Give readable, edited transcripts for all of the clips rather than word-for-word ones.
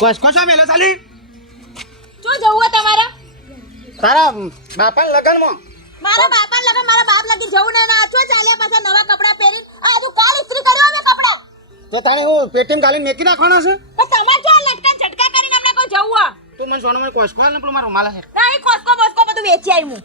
કોસકોસા મેલો ચાલી શું જવું તમારે તારા બાપા લગનમાં મારા બાપા લગન મારા બાપ લગી જવું ને ના છો ચાલ્યા પાછા નવા કપડા પહેરીને આ હજુ કાલ ઇસ્ત્રી કર્યો મે કપડા તો તાણે હું પેટીમ ગાલીને મેકી નાખવાના છે તો તમાર જો લટકા ઝટકા કરીને હમણાં કોઈ જવું તું મને સોનો મને કોસકો ને પેલો મારો રૂમાલ છે ના એ કોસકો બોસકો બધું વેચી આવી હું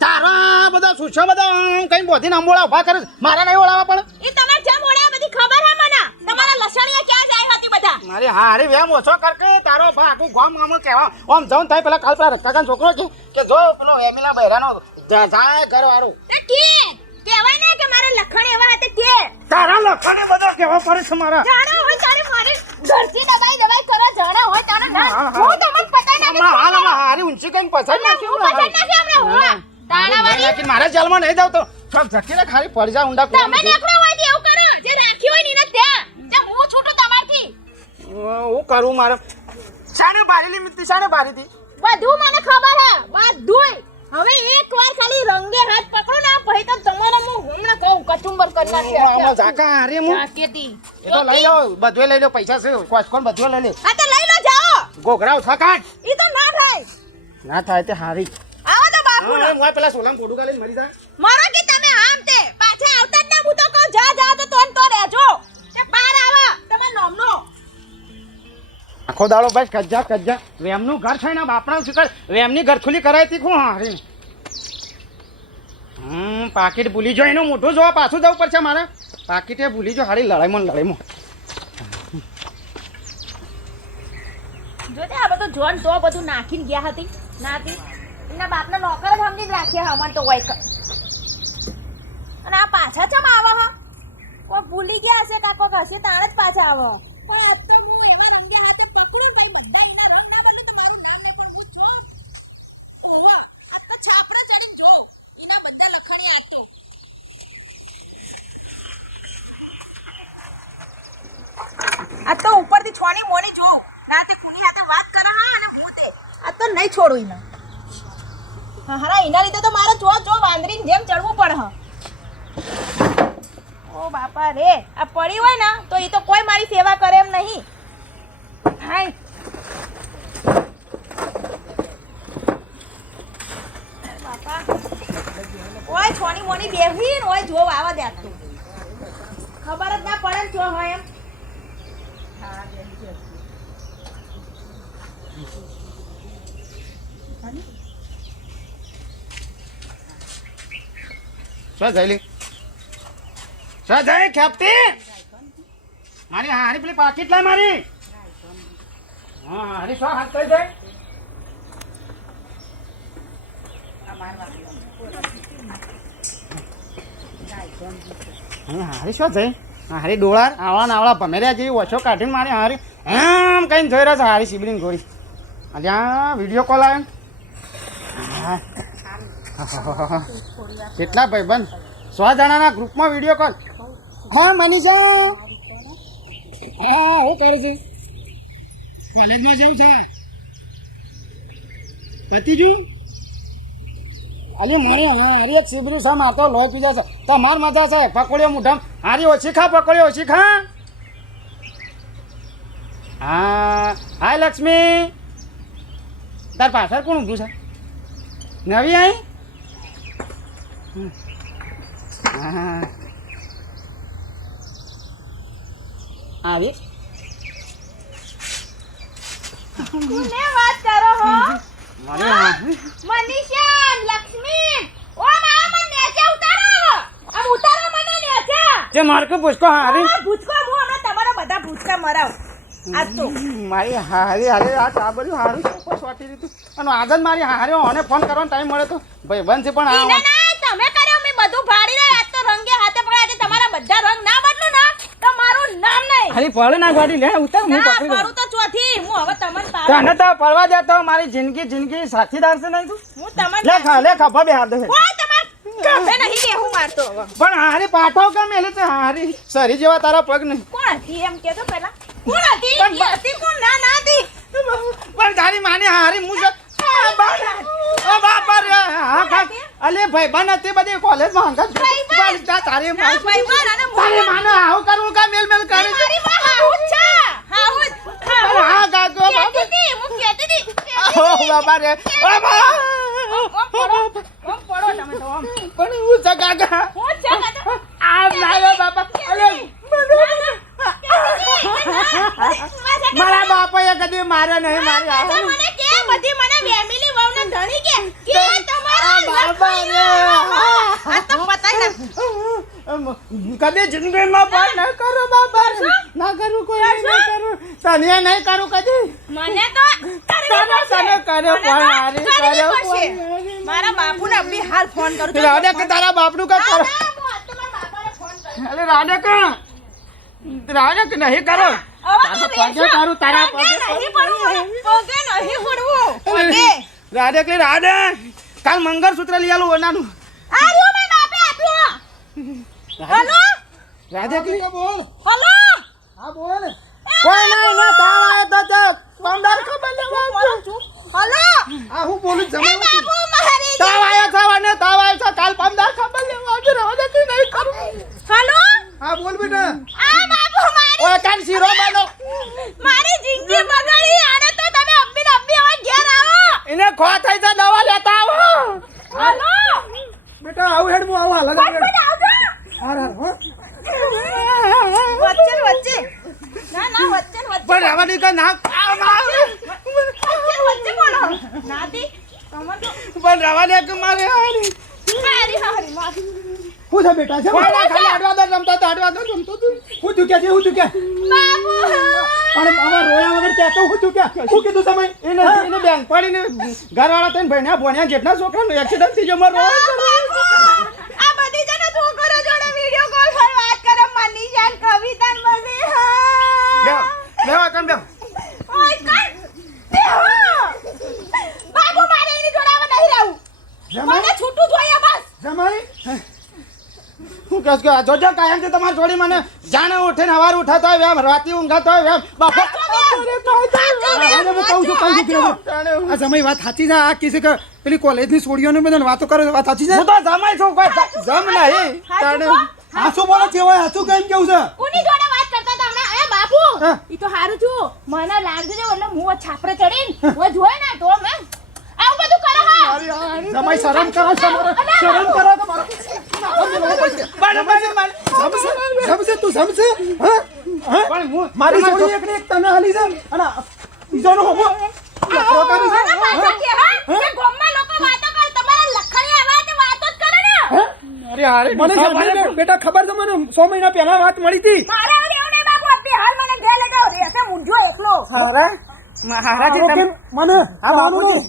તારા બધા સુછા બધા કઈ બોધી નામોળા ઉભા કરે મારા નહીં ઓળાવા પડે એ તમાર જેમ ઓળા બધી ખબર હે મને તમારા લસણિયા ક્યાં જાય હતી બધા મારી હારી વેમ ઓછો કર કે તારો ભાગુ ગામ ગામ કહેવા ઓમ જઉન થાય પેલા કાલ પેલા રક્કાકાન છોકરો છે કે જો પેલો એમિલા બહેરાનો જાય ઘર વાળો તે કહેવાય ને કે મારા લખણ એવા હતા તે તારા લખણે બધો કેવા પડે છે મારા જાણા હોય તારે મારે ઘરથી દબાઈ કરો જાણા હોય તારે ના હું તમને પતા ના માં હાલમાં હારી ઊંચી કઈ પછાડ નાખ્યું પતા નાખી હમણાં હું તાણા વાળી મારે જેલમાં નહીં જાવ તો સબ ઝકીને ખાલી પડી જા ઊંડા તમે નીકળો હોય તો એવું કરો જે રાખી હોય ને એને ત્યાં જે હું છૂટું તમારથી હું કરું મારે શાને બારીલી મિત્તી શાને બારીતી બધું મને ખબર હે બધુંય હવે એકવાર ખાલી રંગે હાથ પકડો ને પછી તો તમારે હું હમણાં કહું કચુંબર કરનાર છે ઝાકા હારી હું જાકેતી એ તો લઈ લો બધું લઈ લો પૈસા છે કોણ બધું લઈ લે આ તો લઈ લો જાઓ ગોગરાવ થકાટ ઈ તો ના થાય ના થાય તે હારી આવો તો બાપુ હા હું પેલા સોલામ પોડું ગાલીને મરી જાય મારો કે તમે આમ તે પાછા આવતા જ ના હું તો કહું જા તો રહેજો તે બહાર આવો તમાર નામનો આખો દાડો બસ કજ્જા વેમનું ઘર છે ને બાપણા શિકાર વેમની ઘરખુલી કરાય તી કોણ હારી પાકીટ ભૂલી જો એનું મોઢું જોવા પાછું જવું પડશે મારે પાકીટે ભૂલી જો હારી લડાઈમાં જોતે આ બધું જોન તો બધું નાખીને ગયા હતી નાતી એના બાપના નોકર જ સમજી જ રાખ્યા હમણ તો હોય અને આ પાછા ચમ આવો હા કોઈ ભૂલી ગયા હશે કાકો હશે તાણે જ પાછા આવો પણ આજ તો હું એવા રંગે હાથે પકડું ભાઈ બધા એના રંગ ના બદલે તો મારું નામ ને પણ હું જો ઓવા આ તો છાપરે ચડીને જો એના બધા લખણી આતો આ તો ઉપરથી છોની મોની જો ના તે કુની હાથે વાત કરે હા અને હું તે આ તો નહીં છોડું ઈના હા હરા એના લીધે તો મારે જો વાંદરીને જેમ ચડવું પડે હા ઓ બાપા રે આ પડી હોય ને તો એ તો કોઈ મારી સેવા કરે એમ નહીં હાય બાપા ઓય છોની મોની બેહી ને ઓય જો આવા દે તું ખબર જ ના પડે ને જો હોય એમ શું જઈ ખેપતી મારી હારી પેલી પાકીટ લાય મારી હા હારી શું હાથ કરી જાય હારી શું જઈ હારી ડોળાર આવડા નાવડા ભમેર્યા જેવી ઓછો કાઢીને મારી હારી એમ કઈ જોઈ રહ્યા છે હારી શિબરીને ગોળી ત્યાં વિડીયો કોલ આવ્યો કેટલા ભાઈબંધ 100 જણાના ગ્રુપમાં વિડીયો કોલ હા મનીષા હા હું કરું છું કોલેજમાં જવું છે પતિજું અલી મારે હારી એક શિબરું છે મારતો લોહી પીધા છે તમાર મજા છે પકોડીઓ મુઠામ હારી ઓછી ખા પકોડીઓ ઓછી ખા હા હાય લક્ષ્મી તાર પાછળ કોણ ઊભું છે નવી આવી હા આવી કોને વાત કરો હો મારે મનીષા લક્ષ્મી ઓ મારા મને નેચે ઉતારો આમ ઉતારો મને નેચે જે મારકો પૂછકો હારી ભૂચકો હું હમણાં તમારા બધા ભૂચકા મરાવ આજ તો મારી હારી હારી આ ચાબડ્યું હારું ચોખ્ખો સોટી દીધું અને આગળ મારી હારી ઓને ફોન કરવાનો ટાઈમ મળે તો ભાઈ બંધ છે પણ ના ના તમે કર્યો મેં બધું ભાડી રહ્યા આજ તો રંગે હાથે પકડ્યા છે તમારા બધા રંગ ના બદલું ના તો મારું નામ નહીં હારી પડે ના ગાડી લે ઉતર હું ના પકડી પરું તો ચોથી હું હવે તમને તને તો પડવા દેતો મારી જિંદગી સાથીદાર છે નહીં તું હું તમને લે ખભા બે હાથ દે કોઈ તમાર કાફે નહીં બેહું મારતો હવે પણ હારી પાઠો કે મેલે છે હારી સરી જેવા તારા પગ નહીં કોણ હતી એમ કેતો પહેલા કોણ હતી એ હતી કોણ ના ના હતી પણ તારી માની હારી મુજ ઓ બાપા રે હા ખા અલે ભાઈ બન હતી બધી કોલેજમાં હંગત પણ તારી ના ભાઈ મારા ને તારી માને આવું કરવું કા મેલ મેલ કરે મારી માં હાઉ છે હાઉ હા ગાગો બાપા રે બાપા ઓમ પડો તમે તો ઓમ પણ હું છે કાકા હું છે કાકા આ મારો બાપા અલે મારા બાપાએ કદી મારે નહીં મારી આવે મને કે બધી મને ફેમિલી વહુને ધણી કે તમારા બાપા રે આ તો પતાય કદી જિંદગીમાં પણ ન કરો બાપા ના કરું કોઈ નહીં કરું તને નહીં કરું કદી મને તો તને કર્યો પણ હારી કર્યો મારા બાપુને અભી હાલ ફોન કરું છું રાડે કે તારા બાપનું કઈ કરો અલે રાડે કે નહીં કરો તારા પગે નહીં પડવું પગે નહીં પડવું પગે રાડે કે રાડે કાલ મંગળસૂત્ર લઈ આલું ઓનાનું આ રહ્યો મે બાપે આપ્યો હલો રાધે કે બોલ હલો હા બોલ કોઈ નહીં ના તાવ આવ્યો તો પંદર ખબર લેવા હલો આ હું બોલું જમાઈ બાપુ મારી તાવ આવ્યો છે કાલ પંદર ખબર લેવા આવજો રાધે કે નહીં કરું હલો હા બોલ બેટા આ બાપુ મારી ઓય કાન શીરો બનો મારી જિંદગી બગાડી આને તો તમે અબ્બી હવે ઘેર આવો એને ખો થઈ છે દવા લેતા આવો હલો બેટા આવું હેડ હું આવું હાલ ફટફટ આવજો હાર હો વચ્ચે ના વચ્ચે પણ રાવાની કા ના વચ્ચે બોલો નાતી તમે તો પણ રાવાની કે મારે હારી હારી મારી હું છે બેટા છે ખાલી આડવા દો રમતો તો હું તું કે બાપુ પણ આમાં રોયા વગર કે હું તું કે હું કીધું સમય એને બેંક પડીને ઘરવાળા થઈને ભણ્યા ભણ્યા જેટલા છોકરાનો એક્સિડન્ટ થઈ ગયો મારો આ બધી જણા છોકરો જોડે વિડિયો કોલ પર વાત કરે મનીષા ને કવિતા ને બધી બેવા કમ બે ઓય કર બાપુ મારે એની જોડે હવે નહીં રહું મને છૂટું જોઈએ બસ જમાઈ હું કહેશ કે જોજો કાયમ થી તમારી જોડી મને જાણે ઉઠીને હવાર ઉઠાતો હોય વેમ રાતી ઊંઘાતો હોય વેમ બાપા આ જમાઈ વાત સાચી છે આ કિસે કે પેલી કોલેજની છોડીઓને બધાને વાતો કરે વાત સાચી છે હું તો જમાઈ છું કોઈ જમ નહીં હાસુ બોલે છે હોય હાસુ કેમ કેવું છે કોની જોડે વાત કરતા હતા હમણાં એ બાપુ ઈ તો હારું છું મને લાગજો એટલે મું છાપરે ચડીને હું જોય ને તો મે આવું બધું કરો હા જમાઈ શરમ કરો શરમ કરો તમારો સમજે તું સમજે હા મારી છોડી એકને એક તને હાલી છે અને બીજાનો હોમો બેટા ખબર છે મને 100 મહિના પહેલા વાત મળી હતી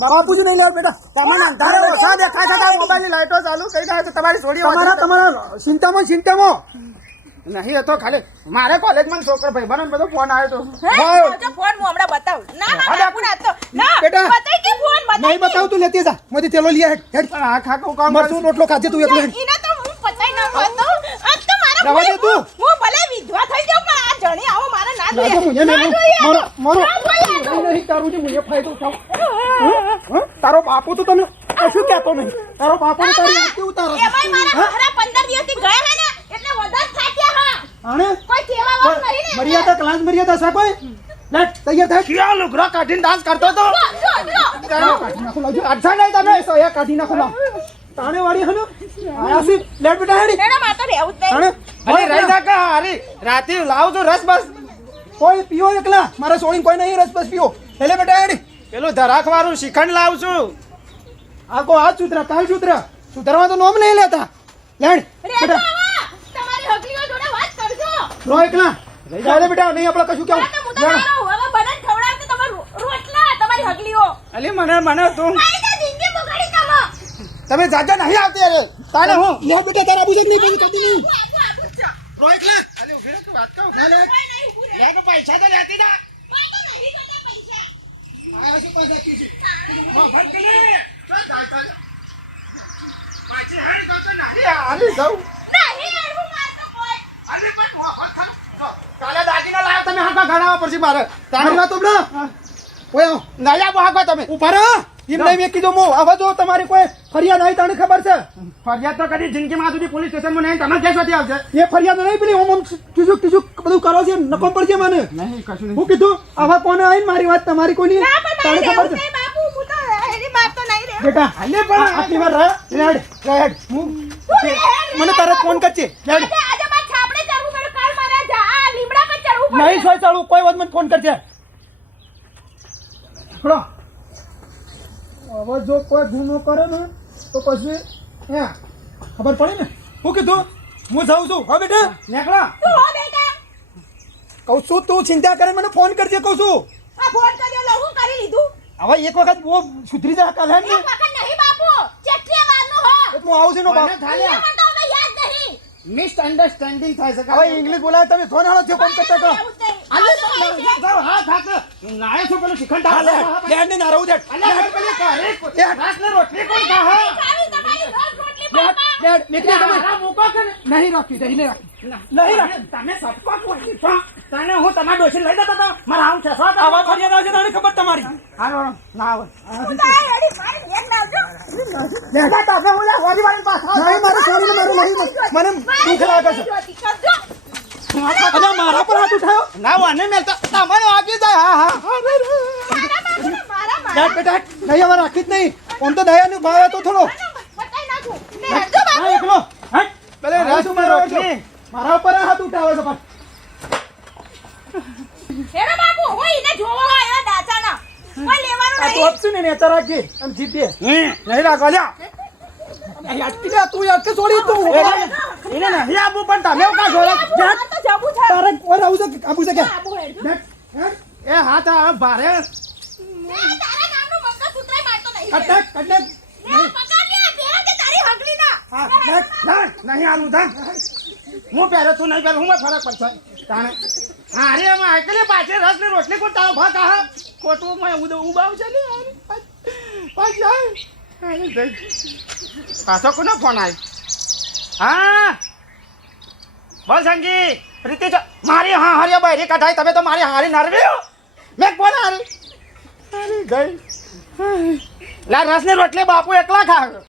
બાપુજી નહીં લેવા બેટા તમને અંધારે ઓછા દેખાય છે મોબાઈલની લાઈટો ચાલુ કરી નાખે છે તમારી છોડી તમારા ચિંતામાં નહીં હતો ખાલી મારે કોલેજમાં છોકરો ભાઈ બનો બધો ફોન આવ્યો તો ફોન હું હમણાં બતાવું ના બાપુ ના તો ના બેટા બતાઈ કે ફોન બતાઈ નહીં બતાવ તું લેતી જા મધી તેલો લીયા હેડ પણ આ ખાકો કામ મરસું રોટલો ખાજે તું એકલો ઈને તો હું પતાઈ ના બતાવ આ તો મારા રવા દે તું હું ભલે વિધવા થઈ જાઉં પણ આ જણી આવો મારા ના લાજો મુજે મારો નહીં તારું જે મુજે ફાયદો થાવ તારો બાપુ તો તને કશું કહેતો નહીં તારો બાપુ તારી આંખે ઉતારો એ ભાઈ મારા ઘરે 15 દિવસથી ગયા હે ને એટલે વધારે થાક્યા હા આને કોઈ કેવા વાળું નહીં ને મર્યાદા ક્લાસ મર્યાદા છે કોઈ લેટ તૈયાર થાય ક્યાં લુગડા કાઢીને ડાન્સ કરતો તો કાઢી નાખો લાવજો અડધા નહીં તમે એ કાઢી નાખો લાવ તાણે વાળી હનો આયા સી લેટ બેટા હેડી એના માતો રહેવું જ નહીં અરે રહી જા કા અરે રાતે લાવજો રસ બસ કોઈ પીઓ એકલા મારે સોળીને કોઈ નહીં રસ બસ પીઓ એટલે બેટા હેડી પેલું ધરાક વાળું શિખંડ લાવશું આકો આ સૂત્ર કાલ સૂત્ર સુધરવા તો નોમ નહીં લેતા લેડ બેટા તમારી હકલીઓ જોડે વાત કરજો રો એકલા રહી જા બેટા નહીં આપણે કશું કેવું હું તો મારો હવે બને ખવડાવતો તમારું રોટલા તમારી હકલીઓ અલી મને તું આઈ તો જિંદગી બગાડી તમે જાજો નહીં આવતી અરે તારે હું લે બેટા તારા બુજ નહીં કરી કદી નહીં રો એકલા અલી ઉભી રહે તું વાત કહું લે લે કે પૈસા તો લેતી ના આયા છે પાછા કીધી મોફત કે લે ચાલ ચાલ પાછી હાલ તો નારી આલી જાઉં નહીં હું મારતો કોઈ અલી પણ મોફત ખાવ કાલે દાગીના લાવ્યો તમે હાકા ઘણાવા પડશે મારે તારી વાત ઉબડો ઓય નયા બહાગો તમે ઉભા રહો એમ નહીં મેં કીધું હું હવે જો તમારી કોઈ ફરિયાદ આવી તને ખબર છે ફરિયાદ તો કદી જિંદગીમાં સુધી પોલીસ સ્ટેશનમાં નહીં તમે કેસ હતી આવશે એ ફરિયાદ નહીં પેલી ઓમ ટીજુક બધું કરો છે નકોમ પડશે મને નહીં કશું નહીં હું કીધું આવા કોને આવીને મારી વાત તમારી કોની તને ખબર છે બાપુ હું તો બેટા હાલે પણ આટલી વાર રેડ મને તરત ફોન કરજે રેડ આજે મારે છાપડે ચડવું પડ્યું, કાલ મારે આ લીમડા પર ચડવું પડ્યું. નહીં સોય ચાલુ કોઈ વાત મને ફોન કરજે હળો હવે જો કોઈ ગુનો કરે ને તો પછી ખબર પડે ને હું કીધું હું જાઉં છું હા બેટા નીકળો તું હો બેટા, કહું છું તું ચિંતા કરે મને ફોન કરજે કહું છું આ ફોન કર્યો લો હું કરી લીધું. હવે એક વખત બહુ સુધરી જા કાલે ને એક વખત નહીં બાપુ, કેટલી વારનું હો. હું આવું છું ને બાપ મને એ થાલ્યા મને તો હવે યાદ નહીં. મિસઅન્ડરસ્ટેન્ડિંગ થાય છે હવે ઇંગ્લિશ બોલાય તમે ફોન હાલો થયો ફોન કરતા કહો એવું જ નહીં. આલે આ તો હોય છે. જાઓ હાથ હાથ લાયો છો પેલું શિખંડ હા લે લેડ ને ના રહું દે અલ્યા પેલી ઘરે રાત ને રોટલી કોણ ખાહે ખાવી તમારી રોજ રોટલી બાપા. લેડ નીકળી તમે મારા મૂકો કે નહીં રાખી નહીં રાખી નહીં રાખ તમે સટકો કોની છો તને હું તમારા ડોશી લઈ જતો તો મારા આમ છે સો આવા ફરિયાદ આવશે તને ખબર તમારી હાલો ના આવે તું તો આ એડી મારી બેન ના આવજો. લેડા તાપે હું લે વારી વારી પાછા નહીં મારે છોડીને મારે નહીં મને દુખ લાગે છે જોતી કરજો. અજા મારા પર હાથ ઉઠાયો ના વાને મેલતા તમારે આગળ જાય હા હા મારા બાપુ ને મારા ડેટ બેટા નહીં હવે રાખી જ નહીં આમ તો દયાનું ભાવ તો થોડો બતાઈ નાખું. લે હટજો બાપુ. હા એકલો હટ પેલે મારા રસ શું મારો રોટલી? મારા ઉપર હાથ ઉઠાવે છે પાછો હેડો બાપુ, હું ઈને જોવો આવ્યો દાચાના. કોઈ લેવાનું આ તો નહીં. આપશું ને નેચર રાખી આમ જીપીએ નહીં રાખવા લ્યા યાટકી લે તું યાટકે છોડી તું એને નહીં આપવું પણ તમે કા જોડે બાપુ, મારે તો જવું છે. તારે ઓર આવું છે આબુ છે કે બાપુ હેડજો. ડેટ હેટ એ હાથ આ ભારે લે, તારા નામનું મંગળસૂત્રય મારતો નહીં. કટક કટક લે, પકડ લે, પહેરા કે તારી હગલી ના. હા નહીં આવું તા હું પહેરો તું નહીં પહેરો હું ફરક પડશે તાણે હા અરે એમાં આકલે પાછે રસ ને રોટલી કોણ તારો ભાગ આ ખોટું મેં ઉબાવ છે ને પાછો કોનો ફોન આવ્યો હા બોલ સંજી પ્રીતિ મારી હા હારી બહેરી કઢાઈ તમે તો મારી હારી નરવી મેં કોણ હારી ગઈ લા રસ ને રોટલી બાપુ એકલા ખા